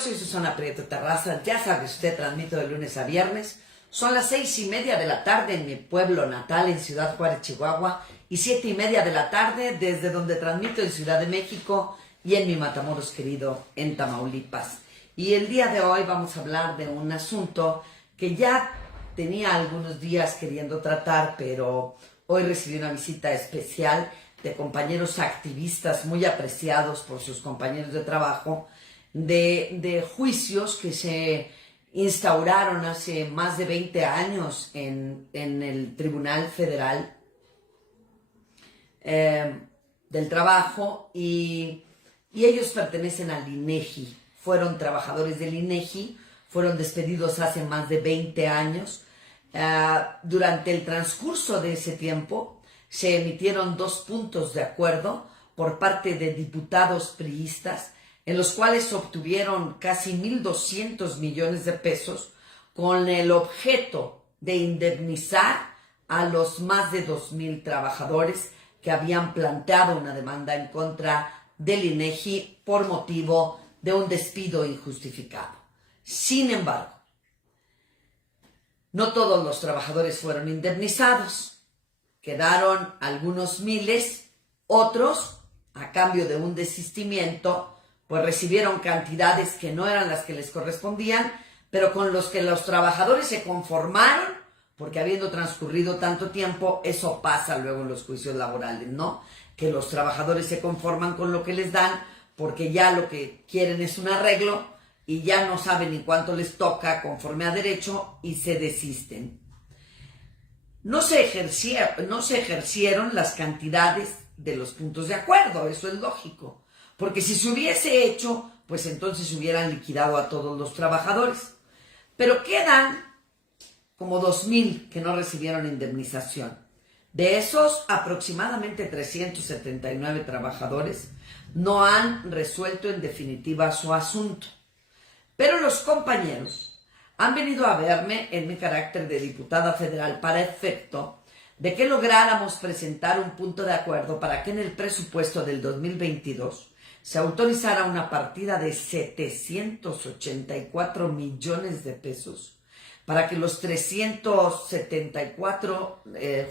Soy Susana Prieto Terraza, ya sabe usted, transmito de lunes a viernes. Son las 6:30 de la tarde en mi pueblo natal, en Ciudad Juárez, Chihuahua, y 7:30 de la tarde desde donde transmito en Ciudad de México y en mi Matamoros querido, en Tamaulipas. Y el día de hoy vamos a hablar de un asunto que ya tenía algunos días queriendo tratar, pero hoy recibí una visita especial de compañeros activistas muy apreciados por sus compañeros de trabajo, de juicios que se instauraron hace más de 20 años en el Tribunal Federal del Trabajo y ellos pertenecen al INEGI, fueron trabajadores del INEGI, fueron despedidos hace más de 20 años. Durante el transcurso de ese tiempo se emitieron 2 puntos de acuerdo por parte de diputados priistas en los cuales obtuvieron casi 1,200 millones de pesos con el objeto de indemnizar a los más de 2,000 trabajadores que habían planteado una demanda en contra del INEGI por motivo de un despido injustificado. Sin embargo, no todos los trabajadores fueron indemnizados. Quedaron algunos miles, otros, a cambio de un desistimiento, pues recibieron cantidades que no eran las que les correspondían, pero con los que los trabajadores se conformaron, porque habiendo transcurrido tanto tiempo, eso pasa luego en los juicios laborales, ¿no? Que los trabajadores se conforman con lo que les dan, porque ya lo que quieren es un arreglo, y ya no saben ni cuánto les toca conforme a derecho, y se desisten. No se ejercieron las cantidades de los puntos de acuerdo, eso es lógico. Porque si se hubiese hecho, pues entonces se hubieran liquidado a todos los trabajadores. Pero quedan como 2,000 que no recibieron indemnización. De esos, aproximadamente 379 trabajadores no han resuelto en definitiva su asunto. Pero los compañeros han venido a verme en mi carácter de diputada federal para efecto de que lográramos presentar un punto de acuerdo para que en el presupuesto del 2022 se autorizara una partida de 784 millones de pesos para que los 374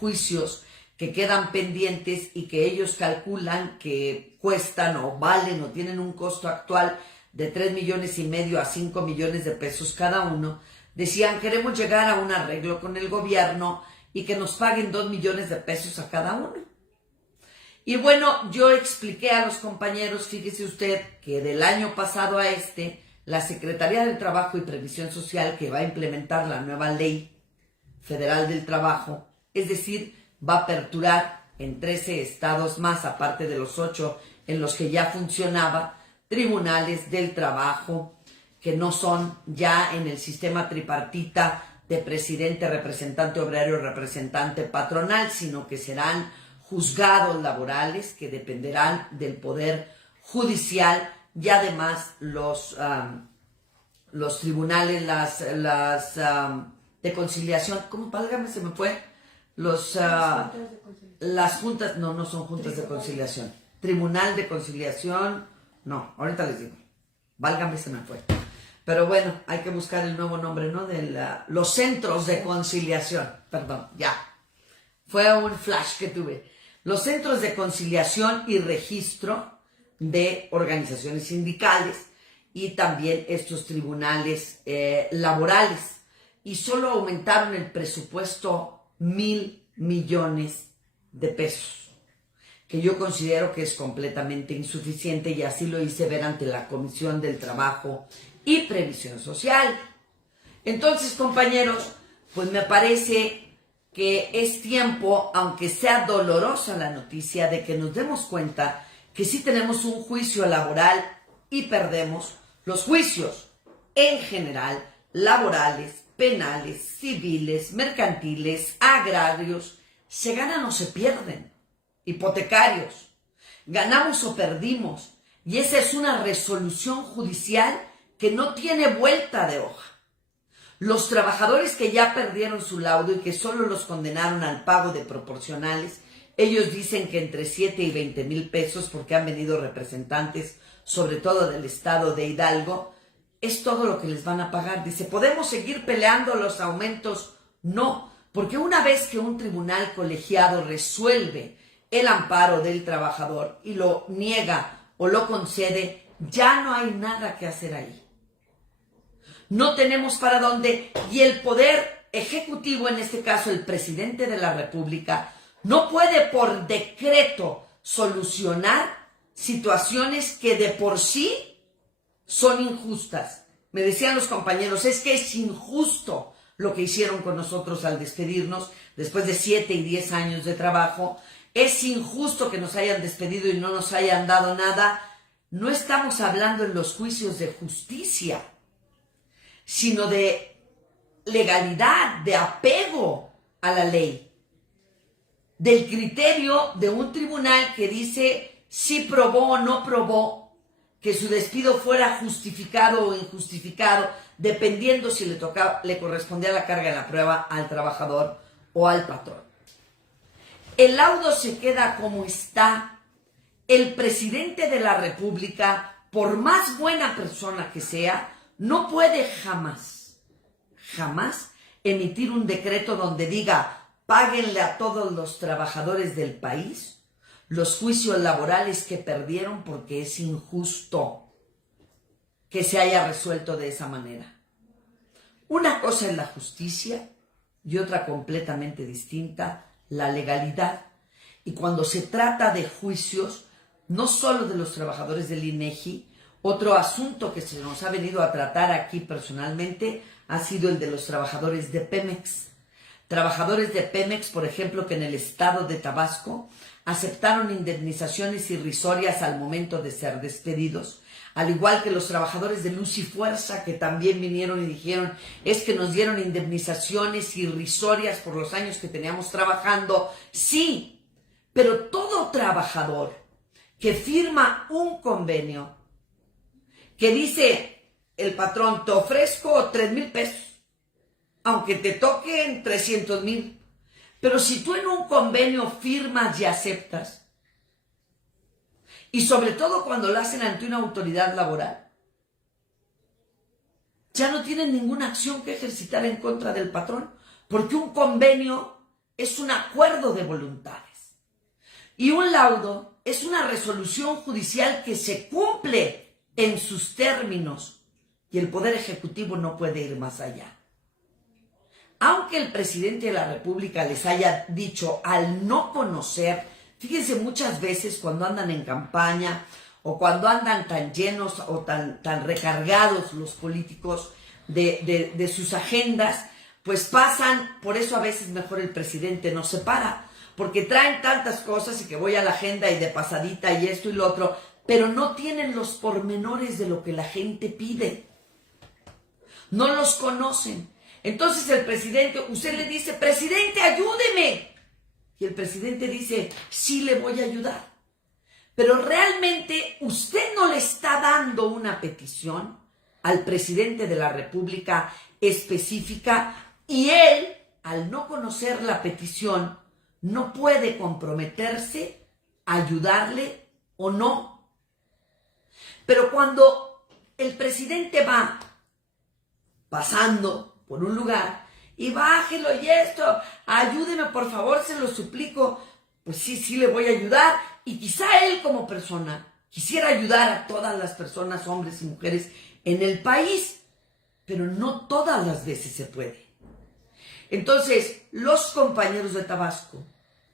juicios que quedan pendientes y que ellos calculan que cuestan o valen o tienen un costo actual de 3,5 millones a 5 millones de pesos cada uno, decían: queremos llegar a un arreglo con el gobierno y que nos paguen 2 millones de pesos a cada uno. Y bueno, yo expliqué a los compañeros, fíjese usted, que del año pasado a la Secretaría del Trabajo y Previsión Social, que va a implementar la nueva Ley Federal del Trabajo, es decir, va a aperturar en 13 estados más, aparte de los 8 en los que ya funcionaba, tribunales del trabajo, que no son ya en el sistema tripartita de presidente, representante obrero, representante patronal, sino que serán juzgados laborales que dependerán del Poder Judicial, y además los tribunales, las de conciliación, ¿cómo? Válgame, se me fue. Las juntas, no son juntas de conciliación. Tribunal de conciliación, no, ahorita les digo. Válgame, se me fue. Pero bueno, hay que buscar el nuevo nombre, ¿no? Los centros de conciliación, perdón, ya. Fue un flash que tuve. Los centros de conciliación y registro de organizaciones sindicales y también estos tribunales laborales. Y solo aumentaron el presupuesto 1,000 millones de pesos, que yo considero que es completamente insuficiente, y así lo hice ver ante la Comisión del Trabajo y Previsión Social. Entonces, compañeros, pues me parece que es tiempo, aunque sea dolorosa la noticia, de que nos demos cuenta que sí tenemos un juicio laboral y perdemos. Los juicios en general, laborales, penales, civiles, mercantiles, agrarios, se ganan o se pierden. Hipotecarios, ganamos o perdimos. Y esa es una resolución judicial que no tiene vuelta de hoja. Los trabajadores que ya perdieron su laudo y que solo los condenaron al pago de proporcionales, ellos dicen que entre 7 y 20 mil pesos, porque han venido representantes, sobre todo del estado de Hidalgo, es todo lo que les van a pagar. Dice, ¿podemos seguir peleando los aumentos? No, porque una vez que un tribunal colegiado resuelve el amparo del trabajador y lo niega o lo concede, ya no hay nada que hacer ahí. No tenemos para dónde, y el poder ejecutivo, en este caso el presidente de la República, no puede por decreto solucionar situaciones que de por sí son injustas. Me decían los compañeros, es que es injusto lo que hicieron con nosotros al despedirnos después de 7 y 10 años de trabajo. Es injusto que nos hayan despedido y no nos hayan dado nada. No estamos hablando en los juicios de justicia, sino de legalidad, de apego a la ley, del criterio de un tribunal que dice si probó o no probó que su despido fuera justificado o injustificado, dependiendo si le correspondía la carga de la prueba al trabajador o al patrón. El laudo se queda como está. El presidente de la República, por más buena persona que sea, no puede jamás emitir un decreto donde diga páguenle a todos los trabajadores del país los juicios laborales que perdieron porque es injusto que se haya resuelto de esa manera. Una cosa es la justicia y otra completamente distinta, la legalidad. Y cuando se trata de juicios, no solo de los trabajadores del INEGI, otro asunto que se nos ha venido a tratar aquí personalmente ha sido el de los trabajadores de Pemex. Trabajadores de Pemex, por ejemplo, que en el estado de Tabasco aceptaron indemnizaciones irrisorias al momento de ser despedidos, al igual que los trabajadores de Luz y Fuerza, que también vinieron y dijeron, es que nos dieron indemnizaciones irrisorias por los años que teníamos trabajando. Sí, pero todo trabajador que firma un convenio que dice el patrón, te ofrezco 3,000 pesos, aunque te toquen 300,000. Pero si tú en un convenio firmas y aceptas, y sobre todo cuando lo hacen ante una autoridad laboral, ya no tienen ninguna acción que ejercitar en contra del patrón, porque un convenio es un acuerdo de voluntades. Y un laudo es una resolución judicial que se cumple en sus términos, y el Poder Ejecutivo no puede ir más allá. Aunque el presidente de la República les haya dicho al no conocer, fíjense muchas veces cuando andan en campaña o cuando andan tan llenos o tan recargados los políticos de sus agendas, pues pasan, por eso a veces mejor el presidente no se para, porque traen tantas cosas y que voy a la agenda y de pasadita y esto y lo otro, pero no tienen los pormenores de lo que la gente pide. No los conocen. Entonces el presidente, usted le dice, presidente, ayúdeme. Y el presidente dice, sí le voy a ayudar. Pero realmente usted no le está dando una petición al presidente de la República específica y él, al no conocer la petición, no puede comprometerse a ayudarle o no. Pero cuando el presidente va pasando por un lugar y bájelo y esto, ayúdeme por favor, se lo suplico, pues sí le voy a ayudar. Y quizá él como persona quisiera ayudar a todas las personas, hombres y mujeres en el país, pero no todas las veces se puede. Entonces, los compañeros de Tabasco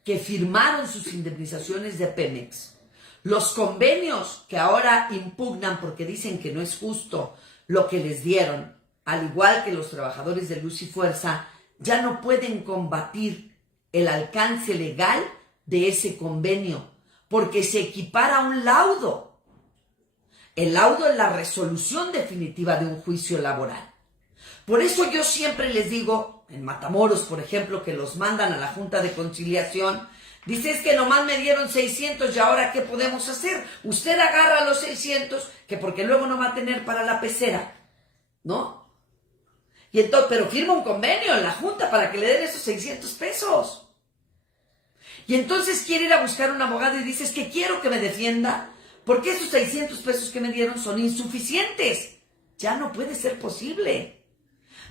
que firmaron sus indemnizaciones de Pemex, los convenios que ahora impugnan porque dicen que no es justo lo que les dieron, al igual que los trabajadores de Luz y Fuerza, ya no pueden combatir el alcance legal de ese convenio, porque se equipara a un laudo. El laudo es la resolución definitiva de un juicio laboral. Por eso yo siempre les digo, en Matamoros, por ejemplo, que los mandan a la Junta de Conciliación, dice, es que nomás me dieron 600 y ahora ¿qué podemos hacer? Usted agarra los 600, que porque luego no va a tener para la pecera, ¿no? Y entonces, pero firma un convenio en la Junta para que le den esos 600 pesos. Y entonces quiere ir a buscar un abogado y dice, es que quiero que me defienda, porque esos 600 pesos que me dieron son insuficientes. ya no puede ser posible,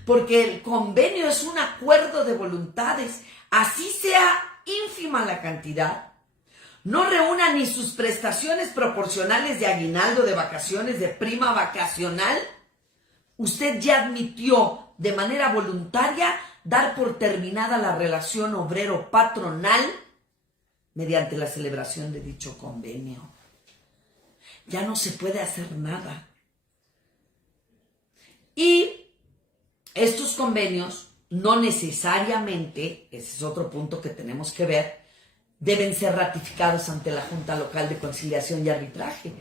porque el convenio es un acuerdo de voluntades, así sea ínfima la cantidad, no reúna ni sus prestaciones proporcionales de aguinaldo, de vacaciones, de prima vacacional, usted ya admitió de manera voluntaria dar por terminada la relación obrero-patronal mediante la celebración de dicho convenio. Ya no se puede hacer nada. Y estos convenios no necesariamente, ese es otro punto que tenemos que ver, deben ser ratificados ante la Junta Local de Conciliación y Arbitraje.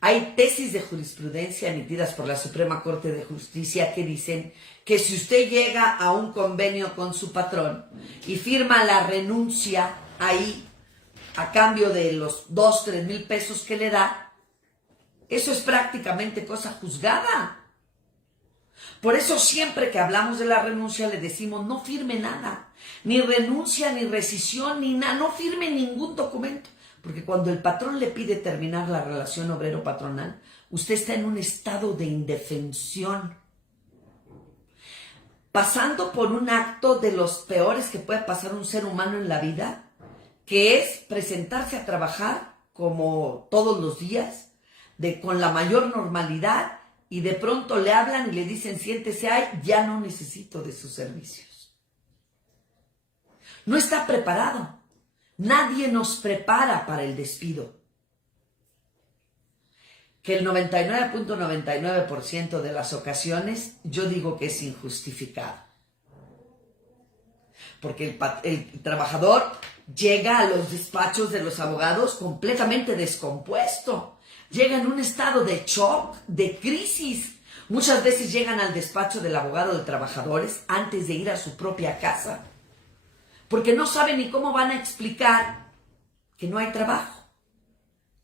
Hay tesis de jurisprudencia emitidas por la Suprema Corte de Justicia que dicen que si usted llega a un convenio con su patrón y firma la renuncia ahí a cambio de los 2-3 mil pesos que le da, eso es prácticamente cosa juzgada. Por eso siempre que hablamos de la renuncia le decimos no firme nada, ni renuncia, ni rescisión, ni nada, no firme ningún documento. Porque cuando el patrón le pide terminar la relación obrero-patronal, usted está en un estado de indefensión, pasando por un acto de los peores que puede pasar un ser humano en la vida, que es presentarse a trabajar como todos los días, con la mayor normalidad, y de pronto le hablan y le dicen siéntese ahí, ya no necesito de sus servicios. No está preparado. Nadie nos prepara para el despido. Que el 99.99% de las ocasiones yo digo que es injustificado. Porque el trabajador llega a los despachos de los abogados completamente descompuesto. Llega en un estado de shock, de crisis. Muchas veces llegan al despacho del abogado de trabajadores antes de ir a su propia casa, porque no saben ni cómo van a explicar que no hay trabajo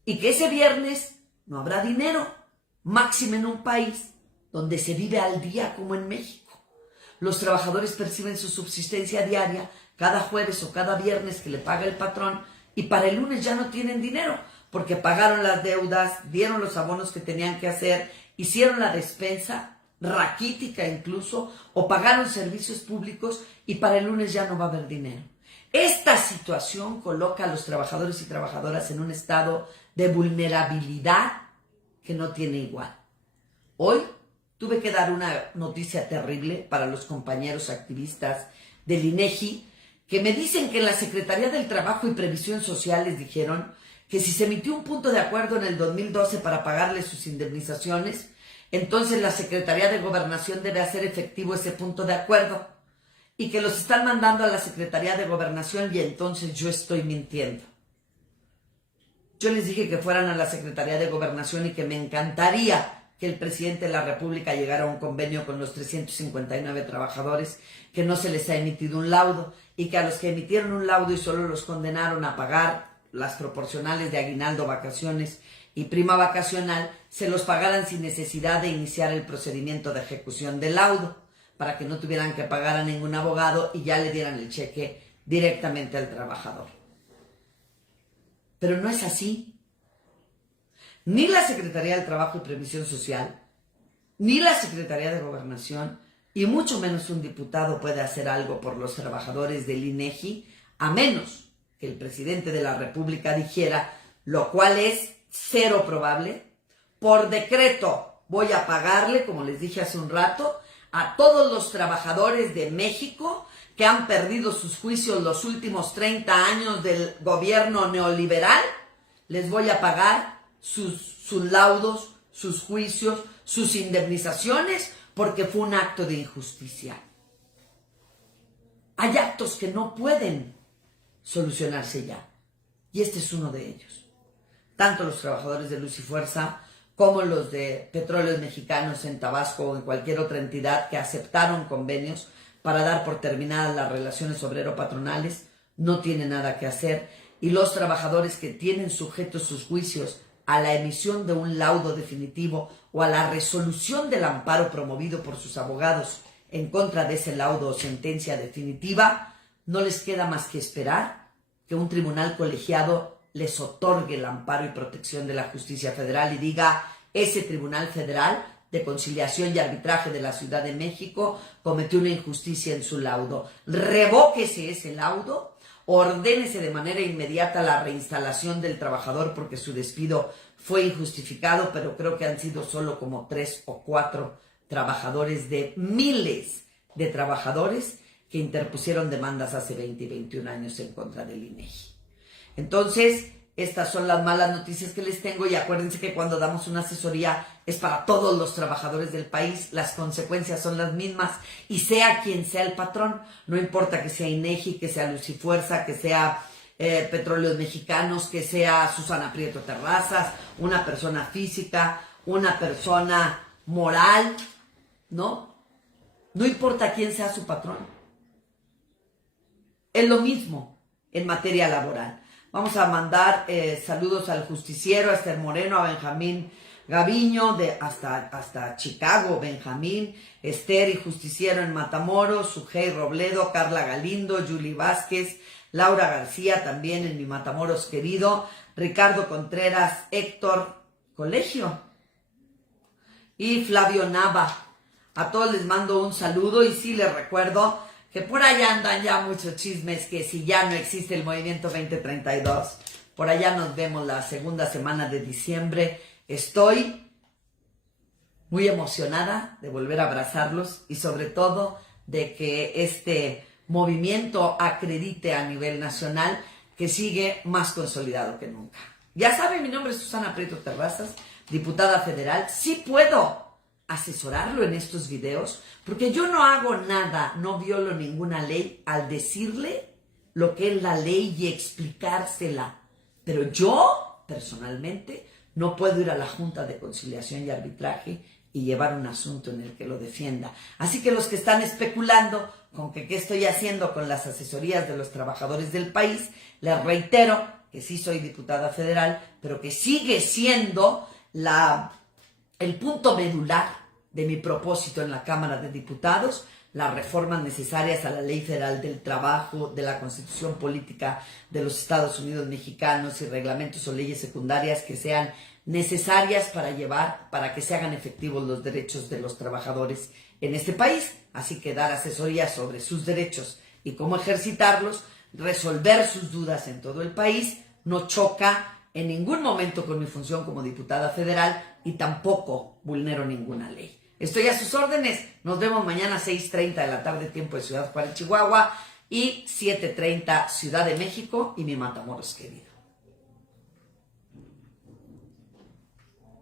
y que ese viernes no habrá dinero, máxime en un país donde se vive al día como en México. Los trabajadores perciben su subsistencia diaria cada jueves o cada viernes que le paga el patrón y para el lunes ya no tienen dinero porque pagaron las deudas, dieron los abonos que tenían que hacer, hicieron la despensa raquítica incluso, o pagaron servicios públicos y para el lunes ya no va a haber dinero. Esta situación coloca a los trabajadores y trabajadoras en un estado de vulnerabilidad que no tiene igual. Hoy tuve que dar una noticia terrible para los compañeros activistas del INEGI que me dicen que en la Secretaría del Trabajo y Previsión Social les dijeron que si se emitió un punto de acuerdo en el 2012 para pagarles sus indemnizaciones, entonces la Secretaría de Gobernación debe hacer efectivo ese punto de acuerdo y que los están mandando a la Secretaría de Gobernación y entonces yo estoy mintiendo. Yo les dije que fueran a la Secretaría de Gobernación y que me encantaría que el presidente de la República llegara a un convenio con los 359 trabajadores, que no se les ha emitido un laudo y que a los que emitieron un laudo y solo los condenaron a pagar las proporcionales de aguinaldo, vacaciones y prima vacacional, se los pagaran sin necesidad de iniciar el procedimiento de ejecución del laudo, para que no tuvieran que pagar a ningún abogado y ya le dieran el cheque directamente al trabajador. Pero no es así. Ni la Secretaría del Trabajo y Previsión Social, ni la Secretaría de Gobernación, y mucho menos un diputado puede hacer algo por los trabajadores del INEGI, a menos que el presidente de la República dijera, lo cual es cero probable, por decreto voy a pagarle, como les dije hace un rato, a todos los trabajadores de México que han perdido sus juicios los últimos 30 años del gobierno neoliberal, les voy a pagar sus laudos, sus juicios, sus indemnizaciones, porque fue un acto de injusticia. Hay actos que no pueden solucionarse ya, y este es uno de ellos. Tanto los trabajadores de Luz y Fuerza como los de Petróleos Mexicanos en Tabasco o en cualquier otra entidad que aceptaron convenios para dar por terminadas las relaciones obrero-patronales, no tienen nada que hacer, y los trabajadores que tienen sujetos sus juicios a la emisión de un laudo definitivo o a la resolución del amparo promovido por sus abogados en contra de ese laudo o sentencia definitiva, no les queda más que esperar que un tribunal colegiado les otorgue el amparo y protección de la justicia federal y diga, ese tribunal federal de Conciliación y Arbitraje de la Ciudad de México cometió una injusticia en su laudo. Revóquese ese laudo, ordénese de manera inmediata la reinstalación del trabajador porque su despido fue injustificado, pero creo que han sido solo como 3 o 4 trabajadores de miles de trabajadores que interpusieron demandas hace 20 y 21 años en contra del INEGI. Entonces, estas son las malas noticias que les tengo y acuérdense que cuando damos una asesoría es para todos los trabajadores del país, las consecuencias son las mismas y sea quien sea el patrón, no importa que sea INEGI, que sea Lucifuerza, que sea Petróleos Mexicanos, que sea Susana Prieto Terrazas, una persona física, una persona moral, ¿no? No importa quién sea su patrón. Es lo mismo en materia laboral. Vamos a mandar saludos al justiciero, a Esther Moreno, a Benjamín Gaviño, hasta Chicago, Benjamín, Esther y justiciero en Matamoros, Sujei Robledo, Carla Galindo, Julie Vázquez, Laura García también en mi Matamoros querido, Ricardo Contreras, Héctor Colegio y Flavio Nava. A todos les mando un saludo y sí les recuerdo que por allá andan ya muchos chismes que si ya no existe el Movimiento 2032, por allá nos vemos la segunda semana de diciembre. Estoy muy emocionada de volver a abrazarlos y sobre todo de que este movimiento acredite a nivel nacional que sigue más consolidado que nunca. Ya saben, mi nombre es Susana Prieto Terrazas, diputada federal. Sí puedo asesorarlo en estos videos, porque yo no hago nada, no violo ninguna ley al decirle lo que es la ley y explicársela. Pero yo, personalmente, no puedo ir a la Junta de Conciliación y Arbitraje y llevar un asunto en el que lo defienda. Así que los que están especulando con que qué estoy haciendo con las asesorías de los trabajadores del país, les reitero que sí soy diputada federal, pero que sigue siendo el punto medular de mi propósito en la Cámara de Diputados, las reformas necesarias a la Ley Federal del Trabajo, de la Constitución Política de los Estados Unidos Mexicanos y reglamentos o leyes secundarias que sean necesarias para que se hagan efectivos los derechos de los trabajadores en este país. Así que dar asesoría sobre sus derechos y cómo ejercitarlos, resolver sus dudas en todo el país, no choca en ningún momento con mi función como diputada federal y tampoco vulnero ninguna ley. Estoy a sus órdenes. Nos vemos mañana a 6:30 de la tarde, tiempo de Ciudad Juárez, Chihuahua, y 7:30 Ciudad de México y mi Matamoros querido.